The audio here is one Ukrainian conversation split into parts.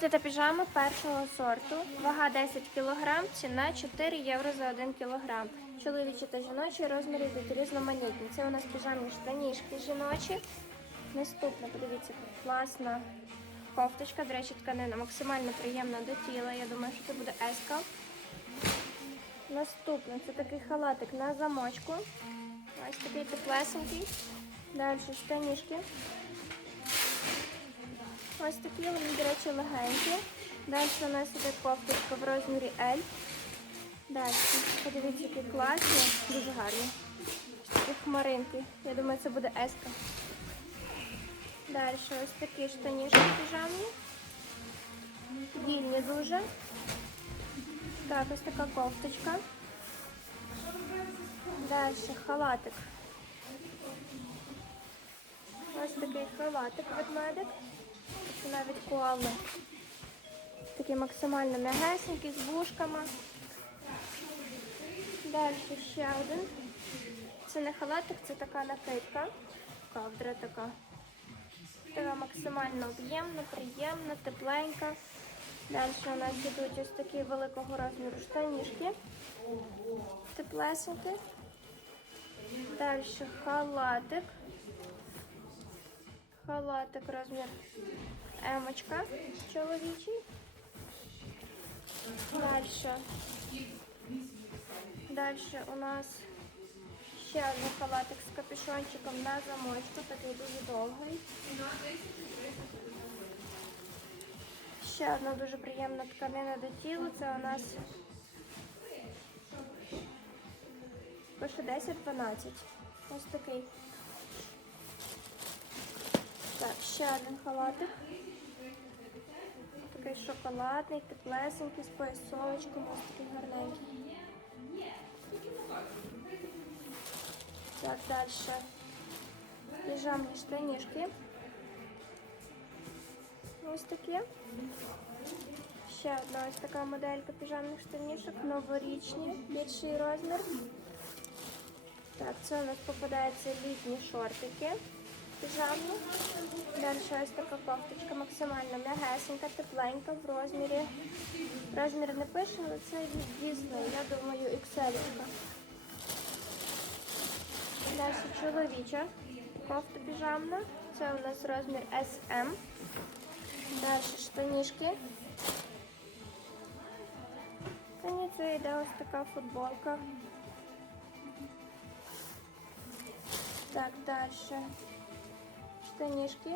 Та піжама першого сорту. Вага 10 кг, ціна 4 євро за 1 кг. Чоловічі та жіночі розміри йдуть різноманітні. Це у нас піжамні штанішки жіночі. Наступна, подивіться, класна кофточка. До речі, тканина максимально приємна до тіла. Я думаю, що це буде еска. Наступне це такий халатик на замочку. Ось такий теплесенький. Далі штанішки. Ось такі вони, до речі, легенькі. Далі у нас іде кофточка в розмірі L. Далі, подивіться, які класні, дуже гарні. Такі хмаринки. Я думаю, це буде еска. Далі ось такі штанішки піжамні. Вільні дуже. Так, ось така кофточка. Далі халатик. Ось такий халатик ведмедик. Це навіть коали. Такі максимально м'ягесенькі, з вушками. Далі ще один. Це не халатик, це така накидка. Ковдра така. Така максимально об'ємна, приємна, тепленька. Далі у нас йдуть ось такі великого розміру штанішки. Теплесенькі. Далі халатик. Халатик розмір емочка чоловічий. Далі. Далі у нас ще один халатик з капюшончиком на замочку, такий дуже довгий. Ще одна дуже приємна тканина до тіла. Це у нас пише 10-12. Ось такий. ще один халатик. Такий шоколадний, теплесенький, з поясовочком, ось такий гарненький. Так, далі. Піжамні штанішки. Ось такі. Ще одна ось така моделька піжамних штанішок, новорічні, більший розмір. Так, це у нас попадаються літні шортики Піжамні. Далі ось така кофточка максимально м'ягесенька, тепленька в розмірі. Розмір не пише, але це Disney, я думаю, XL. Далі чоловіча кофта піжамна. Це у нас розмір SM. Далі штанішки. Та ні, це йде ось така футболка. Так, далі. Штанішки.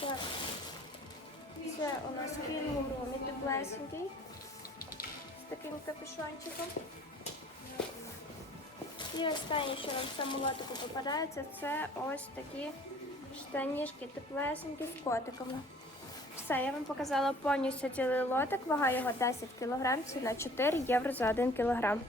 Так. Це у нас фільмурумі теплесенький. З таким капюшончиком. І останнє, що вам в цьому лотику попадається, це ось такі штанішки теплесенькі з котиками. Все, я вам показала повністю цілий лотик, вага його 10 кг, ціна 4 євро за 1 кг.